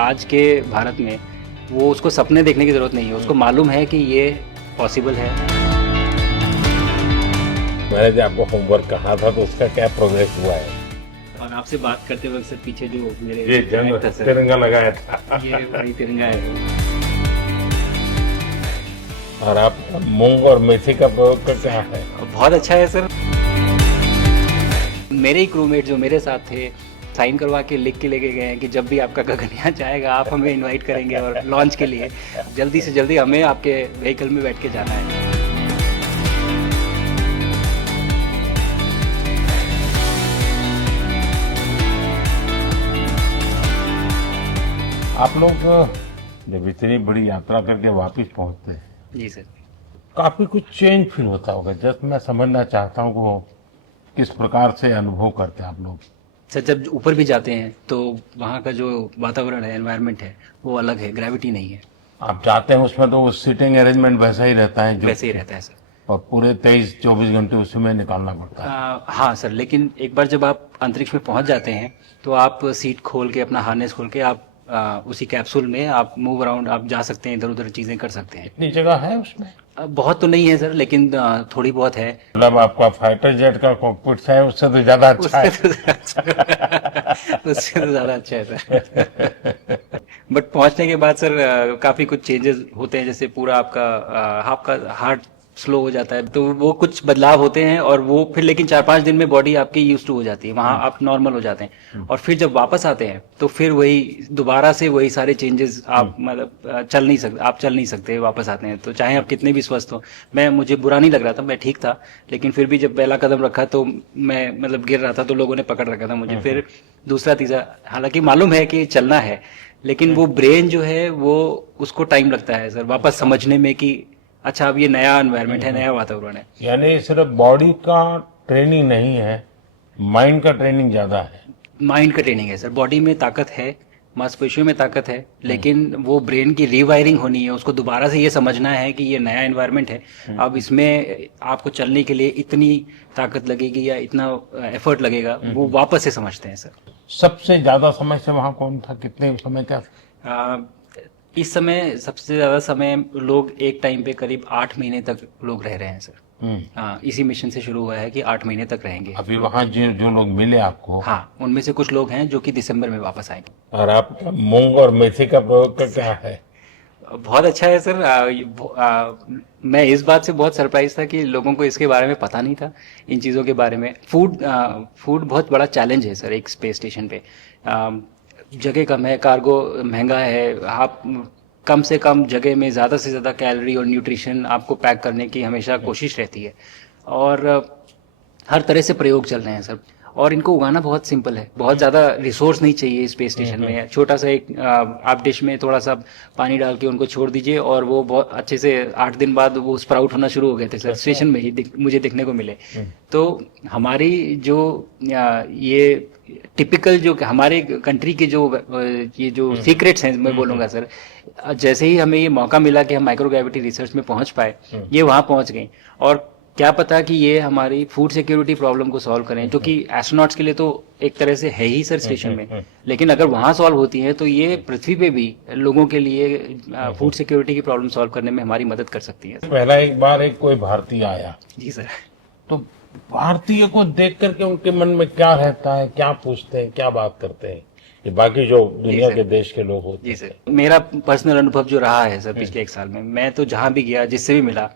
आज के भारत में वो उसको सपने देखने की ज़रूरत नहीं है, उसको मालूम है कि ये पॉसिबल है। मैंने जो आपको होमवर्क कहा था तो उसका क्या प्रोग्रेस हुआ है? और आपसे बात करते वक्त सर पीछे जो मेरे ये जंग था सर, तिरंगा लगाया था ये वही तिरंगा है। और आप मूंग और मेथी का प्रयोग का क्या है? बहुत अच्छा है सर। मेरे ही क्रूमेट जो मेरे साथ थे साइन करवा के लिख के लेके गए हैं कि जब भी आपका गगनयान जाएगा आप हमें इनवाइट करेंगे और लॉन्च के लिए जल्दी से जल्दी हमें आपके व्हीकल में बैठ के जाना है। आप लोग जब इतनी बड़ी यात्रा करके वापस पहुंचते हैं जी सर। काफी कुछ चेंज फील होता होगा। जस्ट मैं समझना चाहता हूँ वो किस प्रकार से अनुभव करते हैं आप लोग? सर जब ऊपर भी जाते हैं तो वहाँ का जो वातावरण है, एनवायरनमेंट है, वो अलग है, ग्रेविटी नहीं है। आप जाते हैं उसमें तो सीटिंग अरेंजमेंट वैसा ही रहता है जो वैसे ही रहता है सर। और पूरे 23-24 घंटे उसमें निकालना पड़ता है। हाँ सर, लेकिन एक बार जब आप अंतरिक्ष में पहुँच जाते हैं तो आप सीट खोल के अपना हार्नेस खोल के आप उसी कैप्सूल में आप मूव अराउंड आप जा सकते हैं, इधर उधर चीज़ें कर सकते हैं। इतनी जगह है उसमें? बहुत तो नहीं है सर, लेकिन थोड़ी बहुत है। मतलब आपका फाइटर जेट का कॉकपिट है उससे तो ज्यादा अच्छा है। उससे तो ज़्यादा अच्छा है सर। बट पहुंचने के बाद सर काफ़ी कुछ चेंजेस होते हैं, जैसे पूरा आपका हार्ट स्लो हो जाता है, तो वो कुछ बदलाव होते हैं और वो फिर लेकिन 4-5 दिन में बॉडी आपकी यूज टू हो जाती है, वहाँ आप नॉर्मल हो जाते हैं। और फिर जब वापस आते हैं तो फिर वही दोबारा से वही सारे चेंजेस आप मतलब चल नहीं सकते वापस आते हैं, तो चाहे आप कितने भी स्वस्थ हो। मुझे बुरा नहीं लग रहा था, मैं ठीक था, लेकिन फिर भी जब पहला कदम रखा तो मैं मतलब गिर रहा था तो लोगों ने पकड़ रखा था मुझे। फिर दूसरा तीसरा, हालांकि मालूम है कि चलना है, लेकिन वो ब्रेन जो है वो उसको टाइम लगता है सर वापस समझने में कि अच्छा अब ये नया एनवायरनमेंट है, नया वातावरण है। यानी सिर्फ बॉडी का ट्रेनिंग नहीं है, माइंड का ट्रेनिंग ज्यादा है। माइंड का ट्रेनिंग है सर। बॉडी में ताकत है, मांसपेशियों में ताकत है, लेकिन वो ब्रेन की रीवायरिंग होनी है, उसको दोबारा से ये समझना है कि ये नया एनवायरनमेंट है। अब इसमें आपको चलने के लिए इतनी ताकत लगेगी या इतना एफर्ट लगेगा, वो वापस से समझते हैं सर। सबसे ज्यादा समय से वहां कौन था? कितने समय का? इस समय सबसे ज्यादा समय लोग एक टाइम पे करीब 8 महीने तक लोग रह रहे हैं सर। हाँ, इसी मिशन से शुरू हुआ है कि 8 महीने तक रहेंगे। अभी वहां जो लोग मिले आपको? हाँ, उनमें से कुछ लोग हैं जो कि दिसंबर में वापस आएंगे। और आपका मूंग और मेथी का प्रयोग का क्या है? बहुत अच्छा है सर। मैं इस बात से बहुत सरप्राइज था कि लोगों को इसके बारे में पता नहीं था, इन चीज़ों के बारे में। फूड बहुत बड़ा चैलेंज है सर एक स्पेस स्टेशन पे। जगह कम है, कार्गो महंगा है, आप कम से कम जगह में ज़्यादा से ज़्यादा कैलोरी और न्यूट्रिशन आपको पैक करने की हमेशा कोशिश रहती है। और हर तरह से प्रयोग चल रहे हैं सर। और इनको उगाना बहुत सिंपल है, बहुत ज़्यादा रिसोर्स नहीं चाहिए स्पेस स्टेशन में। छोटा सा एक आप डिश में थोड़ा सा पानी डाल के उनको छोड़ दीजिए और वो बहुत अच्छे से 8 दिन बाद वो स्प्राउट होना शुरू हो गए थे सर। स्टेशन में ही मुझे देखने को मिले। तो हमारी जो ये टिपिकल जो हमारे कंट्री के जो ये जो सीक्रेट्स हैं मैं बोलूँगा सर, जैसे ही हमें ये मौका मिला कि हम माइक्रोग्रेविटी रिसर्च में पहुंच पाए, ये वहाँ पहुंच गई। और क्या पता कि ये हमारी फूड सिक्योरिटी प्रॉब्लम को सॉल्व करें, जो कि एस्ट्रोनॉट्स के लिए तो एक तरह से है ही सर स्टेशन में, लेकिन अगर वहाँ सॉल्व होती है तो ये पृथ्वी पे भी लोगों के लिए फूड सिक्योरिटी की प्रॉब्लम सॉल्व करने में हमारी मदद कर सकती है। पहला एक बार एक कोई भारतीय आया जी सर। तो भारतीय को देख करके उनके मन में क्या रहता है, क्या पूछते हैं, क्या बात करते हैं ये बाकी जो दुनिया के देश के लोग होते हैं? जी सर, मेरा पर्सनल अनुभव जो रहा है सर पिछले 1 साल में, मैं तो जहाँ भी गया जिससे भी मिला,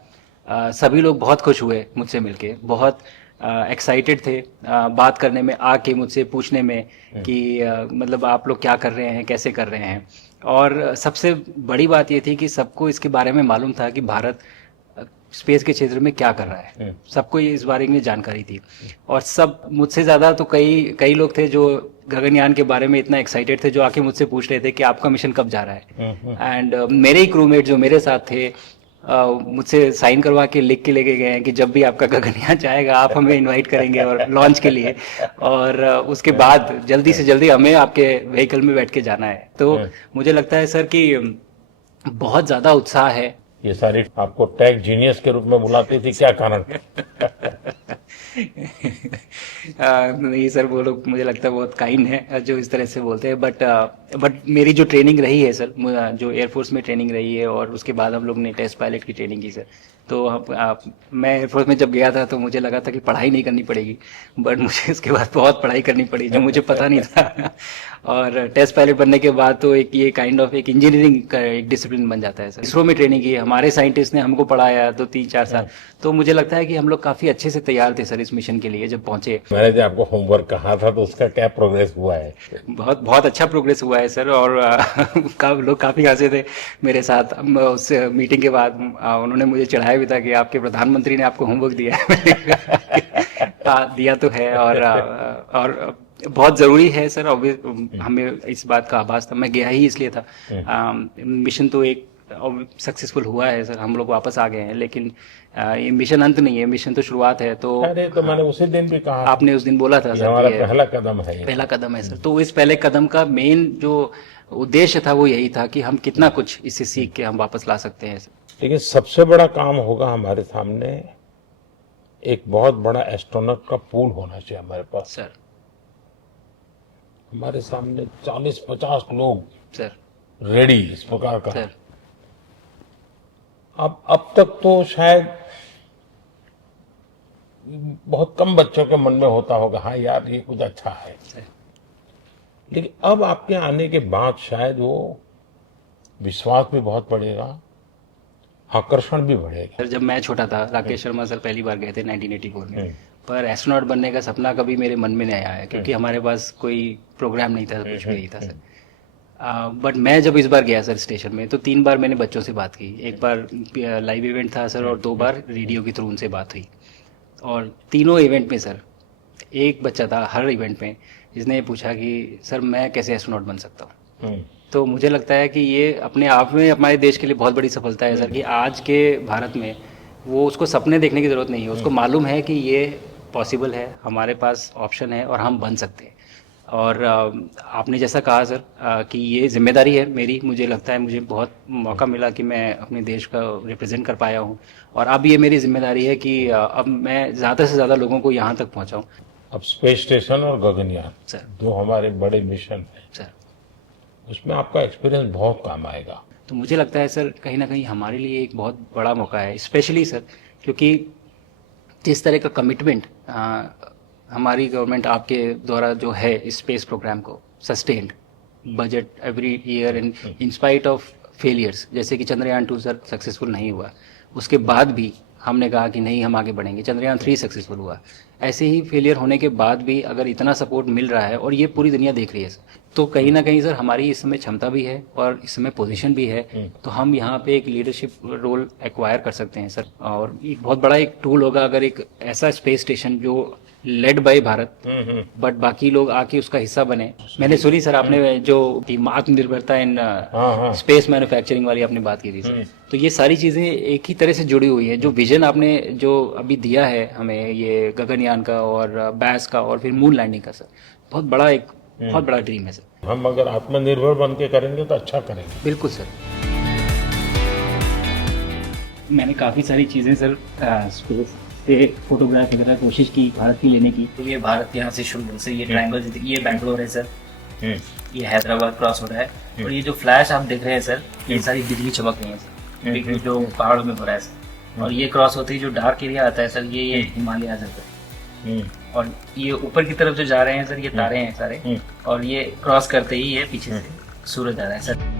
सभी लोग बहुत खुश हुए मुझसे मिलके, बहुत एक्साइटेड थे बात करने में, आके मुझसे पूछने में कि मतलब आप लोग क्या कर रहे हैं, कैसे कर रहे हैं। और सबसे बड़ी बात ये थी कि सबको इसके बारे में मालूम था कि भारत स्पेस के क्षेत्र में क्या कर रहा है, सबको ये इस बारे में जानकारी थी। और सब मुझसे ज़्यादा तो कई लोग थे जो गगनयान के बारे में इतना एक्साइटेड थे, जो आके मुझसे पूछ रहे थे कि आपका मिशन कब जा रहा है। एंड मेरे ही क्रूमेट जो मेरे साथ थे मुझसे साइन करवा के लिख के लेके गए हैं कि जब भी आपका गगनयान जाएगा आप हमें इनवाइट करेंगे और लॉन्च के लिए, और उसके बाद जल्दी से जल्दी हमें आपके व्हीकल में बैठ के जाना है। तो मुझे लगता है सर कि बहुत ज़्यादा उत्साह है। ये सारी आपको टेक जीनियस के रूप में बुलाती थी, क्या कारण? नहीं सर, वो लोग मुझे लगता है बहुत काइंड है जो इस तरह से बोलते हैं, बट मेरी जो ट्रेनिंग रही है सर, जो एयरफोर्स में ट्रेनिंग रही है और उसके बाद हम लोग ने टेस्ट पायलट की ट्रेनिंग की सर। तो मैं एयरफोर्स में जब गया था तो मुझे लगा था कि पढ़ाई नहीं करनी पड़ेगी, बट मुझे उसके बाद बहुत पढ़ाई करनी पड़ी जो मुझे पता नहीं था। और टेस्ट पायलट बनने के बाद तो एक ये काइंड ऑफ एक इंजीनियरिंग का एक डिसिप्लिन बन जाता है सर। इसरो में ट्रेनिंग की, हमारे साइंटिस्ट ने हमको पढ़ाया तो 3-4 साल। तो मुझे लगता है कि हम लोग काफी अच्छे से तैयार थे सर इस मिशन के लिए जब पहुंचे। मैंने जो आपको होमवर्क कहा था तो उसका क्या प्रोग्रेस हुआ है? बहुत बहुत अच्छा प्रोग्रेस हुआ है सर। और लोग काफी हंसे थे मेरे साथ। उस मीटिंग के बाद उन्होंने मुझे चढ़ाया भी था कि आपके प्रधानमंत्री ने आपको होमवर्क दिया है। मैंने कहा, हाँ, दिया तो है। और बहुत जरूरी है सर। हमें इस बात का आभास था, मैं गया ही इसलिए था। मिशन तो एक सक्सेसफुल हुआ है सर, हम लोग वापस आ गए हैं, लेकिन ये मिशन अंत नहीं है, मिशन तो शुरुआत है। तो अरे तो मैंने उसी दिन भी कहा, आपने उस दिन बोला था ये सर हमारा कि पहला कदम है, ये पहला कदम है सर। तो इस पहले कदम का मेन जो उद्देश्य था वो यही था कि हम कितना कुछ इससे सीख के हम वापस ला सकते हैं सर। लेकिन सबसे बड़ा काम होगा हमारे सामने, एक बहुत बड़ा एस्ट्रोनॉट का पूल होना चाहिए हमारे पास सर। हमारे सामने 40-50 लोग सर। रेडी इस प्रकार का। सर। अब तक तो शायद बहुत कम बच्चों के मन में होता होगा, हाँ यार ये कुछ अच्छा है, सर। लेकिन अब आपके आने के बाद शायद वो विश्वास भी बहुत बढ़ेगा, आकर्षण भी बढ़ेगा। सर, जब मैं छोटा था, राकेश शर्मा सर पहली बार गए थे 1984 में, पर एस्ट्रोनॉट बनने का सपना कभी मेरे मन में नहीं आया, क्योंकि हमारे पास कोई प्रोग्राम नहीं था, कुछ भी नहीं था सर। बट मैं जब इस बार गया सर स्टेशन में, तो 3 बार मैंने बच्चों से बात की। एक बार लाइव इवेंट था सर, और 2 बार रेडियो के थ्रू उनसे बात हुई। और तीनों इवेंट में सर एक बच्चा था हर इवेंट में जिसने ये पूछा कि सर मैं कैसे एस्ट्रोनॉट बन सकता हूँ। तो मुझे लगता है कि ये अपने आप में हमारे देश के लिए बहुत बड़ी सफलता है सर, कि आज के भारत में वो उसको सपने देखने की ज़रूरत नहीं है, उसको मालूम है कि ये पॉसिबल है, हमारे पास ऑप्शन है और हम बन सकते हैं। और आपने जैसा कहा सर कि ये जिम्मेदारी है मेरी, मुझे लगता है मुझे बहुत मौका मिला कि मैं अपने देश का रिप्रेजेंट कर पाया हूँ। और अब ये मेरी जिम्मेदारी है कि अब मैं ज़्यादा से ज़्यादा लोगों को यहाँ तक पहुँचाऊँ। अब स्पेस स्टेशन और गगनयान सर। जो हमारे बड़े मिशन हैं सर, उसमें आपका एक्सपीरियंस बहुत काम आएगा। तो मुझे लगता है सर कहीं ना कहीं हमारे लिए एक बहुत बड़ा मौका है, स्पेशली सर क्योंकि जिस तरह का कमिटमेंट हमारी गवर्नमेंट आपके द्वारा जो है इस स्पेस प्रोग्राम को sustained budget every year and in spite of failures, जैसे कि चंद्रयान 2 सर सक्सेसफुल नहीं हुआ, उसके बाद भी हमने कहा कि नहीं हम आगे बढ़ेंगे, चंद्रयान 3 सक्सेसफुल हुआ। ऐसे ही फेलियर होने के बाद भी अगर इतना सपोर्ट मिल रहा है और ये पूरी दुनिया देख रही है सर, तो कहीं ना कहीं सर हमारी इस समय क्षमता भी है और इस समय पोजीशन भी है, तो हम यहाँ पे एक लीडरशिप रोल एक्वायर कर सकते हैं सर। और एक बहुत बड़ा एक टूल होगा अगर एक ऐसा स्पेस स्टेशन जो लेड बाय भारत बट बाकी लोग आके उसका हिस्सा बने। मैंने सुनी सर आपने जो आत्मनिर्भरता इन स्पेस मैन्युफैक्चरिंग वाली आपने बात की थी सर, तो ये सारी चीजें एक ही तरह से जुड़ी हुई है। जो विजन आपने जो अभी दिया है हमें ये गगनयान का और बैस का और फिर मून लैंडिंग का सर, बहुत बड़ा ड्रीम है सर। हम अगर आत्मनिर्भर बन के करेंगे तो अच्छा करेंगे। बिल्कुल सर। मैंने काफ़ी सारी चीज़ें सर स्पेस से फोटोग्राफ वगैरह कोशिश की भारत की लेने की। तो ये भारत यहाँ से शुरू से ये ट्रायंगल, ये बैंगलोर है सर, ये हैदराबाद क्रॉस हो रहा है, और ये जो फ्लैश आप देख रहे हैं सर ये सारी बिजली चमक रही है सर, बिजली जो पहाड़ों में हो रहा है सर। और ये क्रॉस होते ही जो डार्क एरिया आता है सर ये हिमालय आ जाता है। और ये ऊपर की तरफ जो जा रहे हैं सर ये तारे हैं सारे, और ये क्रॉस करते ही ये पीछे से सूरज आ रहा है सर।